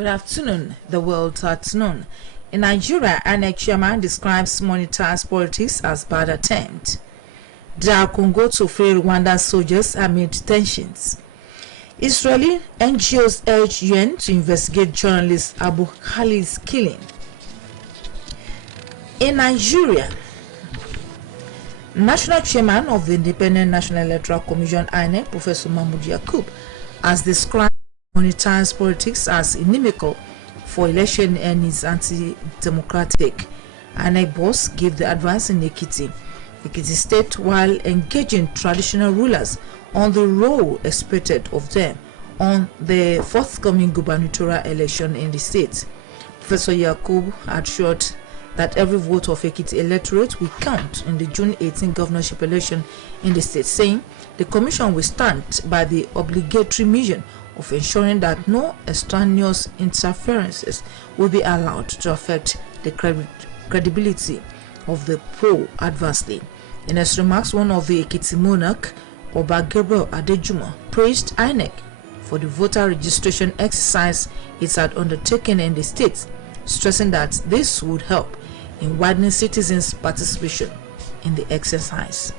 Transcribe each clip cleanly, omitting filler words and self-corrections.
Good afternoon. The world at noon. In Nigeria, INEC chairman describes monetized politics as bad attempt. DR Congo to free Rwandan soldiers amid tensions. Israeli NGOs urge UN to investigate journalist Abu Khalil's killing. In Nigeria, National Chairman of the Independent National Electoral Commission INEC, Professor Mahmoud Yakub, has described monetized politics as inimical for election and is anti-democratic. INEC boss gave the advice in Ekiti State while engaging traditional rulers on the role expected of them on the forthcoming gubernatorial election in the state. Professor Yakub assured that every vote of Ekiti electorate will count in the June 18 governorship election in the state, saying the commission will stand by the obligatory mission of ensuring that no extraneous interferences will be allowed to affect the credibility of the poll adversely. In his remarks, one of the Ekiti monarch, Oba Gabriel Adejuma, praised INEC for the voter registration exercise it had undertaken in the state, stressing that this would help in widening citizens' participation in the exercise.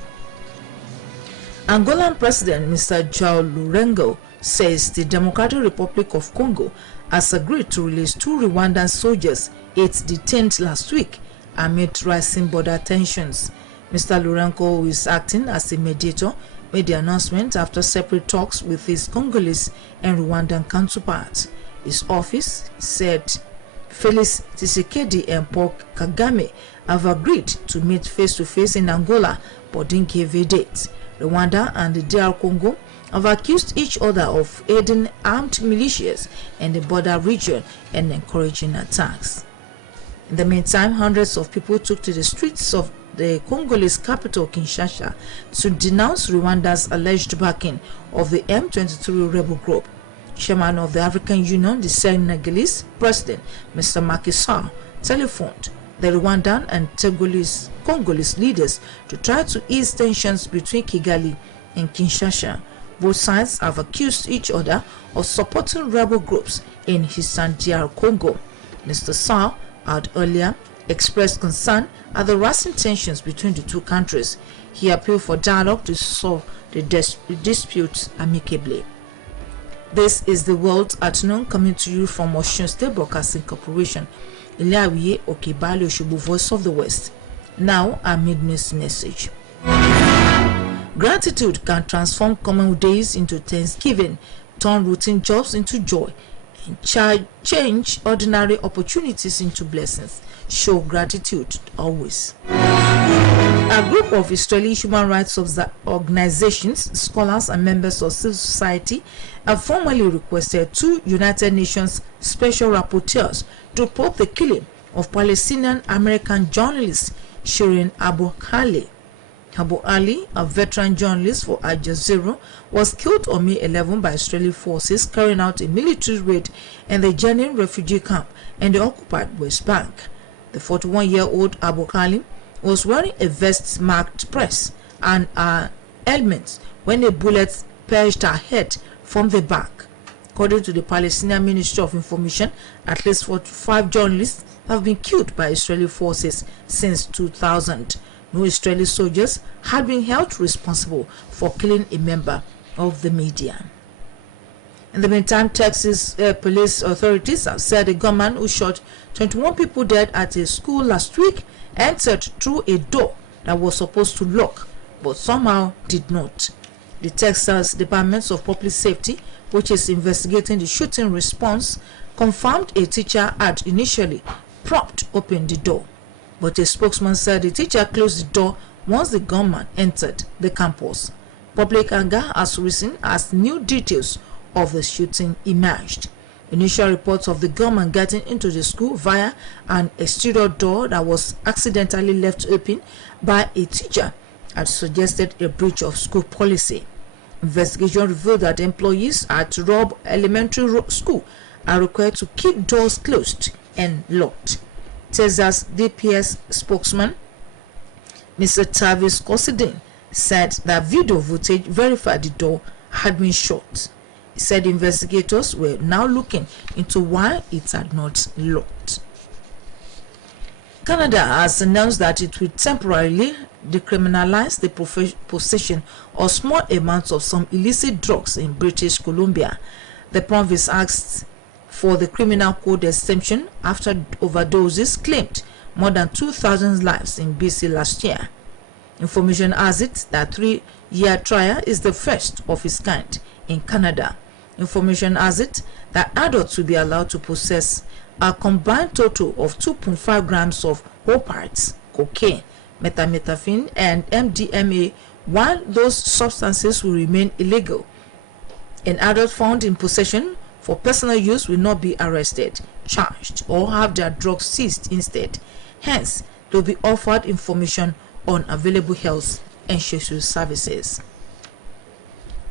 Angolan President Mr. João Lourenço says the Democratic Republic of Congo has agreed to release 2 Rwandan soldiers it detained last week amid rising border tensions. Mr. Lourenço, who is acting as a mediator, made the announcement after separate talks with his Congolese and Rwandan counterparts. His office said Felix Tshisekedi and Paul Kagame have agreed to meet face-to-face in Angola but didn't give a date. Rwanda and the DR Congo have accused each other of aiding armed militias in the border region and encouraging attacks. In the meantime, hundreds of people took to the streets of the Congolese capital Kinshasa to denounce Rwanda's alleged backing of the M23 rebel group. Chairman of the African Union, the Senegalese President, Mr. Macky Sall, telephoned the Rwandan and Congolese leaders to try to ease tensions between Kigali and Kinshasa. Both sides have accused each other of supporting rebel groups in Eastern DR Congo. Mr. Sall had earlier expressed concern at the rising tensions between the two countries. He appealed for dialogue to solve the disputes amicably. This is the world at noon, coming to you from Osun State Broadcasting Corporation. Ilawiye Okebali Oshubu, Voice of the West. Now, our mid-news message. Gratitude can transform common days into thanksgiving, turn routine jobs into joy, and change ordinary opportunities into blessings. Show gratitude always. A group of Israeli human rights organizations, scholars, and members of civil society have formally requested 2 United Nations special rapporteurs to probe the killing of Palestinian-American journalist Shirin Abu Akleh. Abu Ali, a veteran journalist for Al Jazeera, was killed on May 11 by Israeli forces carrying out a military raid in the Jenin refugee camp in the occupied West Bank. The 41-year-old Abu Akleh was wearing a vest marked press and a helmet when a bullet pierced her head from the back. According to the Palestinian Ministry of Information, at least 45 journalists have been killed by Israeli forces since 2000. No Israeli soldiers had been held responsible for killing a member of the media. In the meantime, Texas police authorities have said a gunman who shot 21 people dead at a school last week entered through a door that was supposed to lock, but somehow did not. The Texas Department of Public Safety, which is investigating the shooting response, confirmed a teacher had initially propped open the door, but a spokesman said the teacher closed the door once the gunman entered the campus. Public anger has risen as new details of the shooting emerged. Initial reports of the gunman getting into the school via an exterior door that was accidentally left open by a teacher had suggested a breach of school policy. Investigation revealed that employees at Robb Elementary School are required to keep doors closed and locked. Texas DPS spokesman Mr. Tavis Cosidine said that video footage verified the door had been shut. He said investigators were now looking into why it had not locked. Canada has announced that it will temporarily decriminalize the possession of small amounts of some illicit drugs in British Columbia. The province asked for the criminal code exemption after overdoses claimed more than 2,000 lives in BC last year. Information has it that 3-year trial is the first of its kind in Canada. Information has it that adults will be allowed to possess a combined total of 2.5 grams of opiates, cocaine, methamphetamine, and MDMA, while those substances will remain illegal. An adult found in possession for personal use will not be arrested, charged, or have their drugs seized instead. Hence, they will be offered information on available health and social services.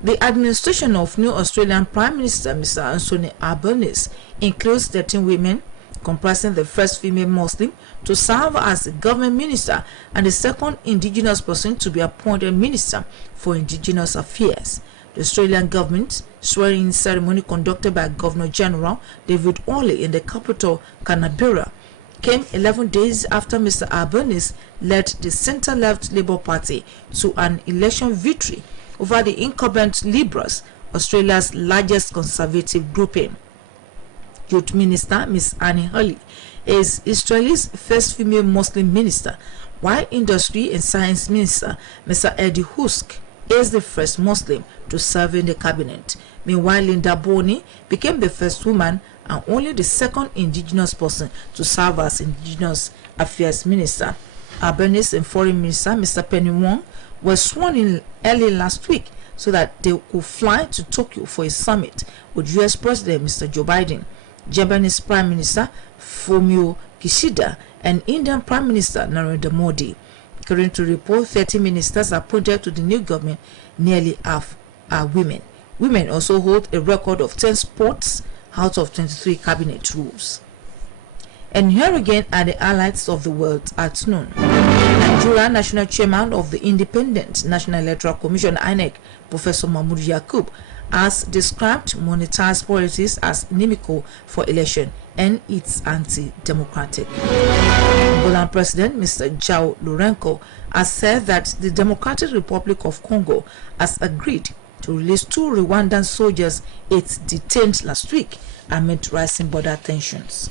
The administration of new Australian Prime Minister Mr. Anthony Albanese includes 13 women, comprising the first female Muslim to serve as the government minister and the second indigenous person to be appointed minister for indigenous affairs. The Australian government swearing-in ceremony conducted by Governor General David Orley in the capital Canberra came 11 days after Mr. Albanese led the centre-left Labour Party to an election victory over the incumbent Liberals, Australia's largest conservative grouping. Youth Minister Ms. Annie Hurley is Israel's first female Muslim minister, while Industry and Science Minister Mr. Eddie Husk is the first Muslim to serve in the cabinet. Meanwhile, Linda Bonney became the first woman and only the second indigenous person to serve as Indigenous Affairs Minister. Albanese and Foreign Minister Mr. Penny Wong were sworn in early last week so that they could fly to Tokyo for a summit with US President Mr. Joe Biden, Japanese Prime Minister Fumio Kishida, and Indian Prime Minister Narendra Modi. According to report, 30 ministers appointed to the new government, nearly half are women. Women also hold a record of 10 spots out of 23 cabinet roles. And here again are the highlights of the world at noon. Nigeria National Chairman of the Independent National Electoral Commission (INEC), Professor Mahmood Yakub, has described monetized politics as inimical for election and it's anti-democratic. Angolan President Mr. João Lourenço has said that the Democratic Republic of Congo has agreed to release 2 Rwandan soldiers it detained last week amid rising border tensions.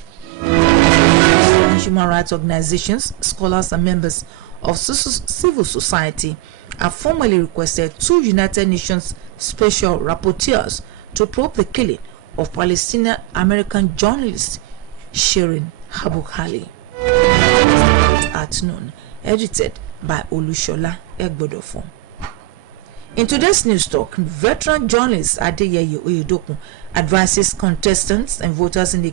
Human rights organizations, scholars, and members of civil society have formally requested 2 United Nations special rapporteurs to probe the killing of Palestinian-American journalist Shirin Abu Akleh. At noon, edited by Olushola Egbodofo. In today's news talk, veteran journalist Adeyeye Oyedokun advises contestants and voters in the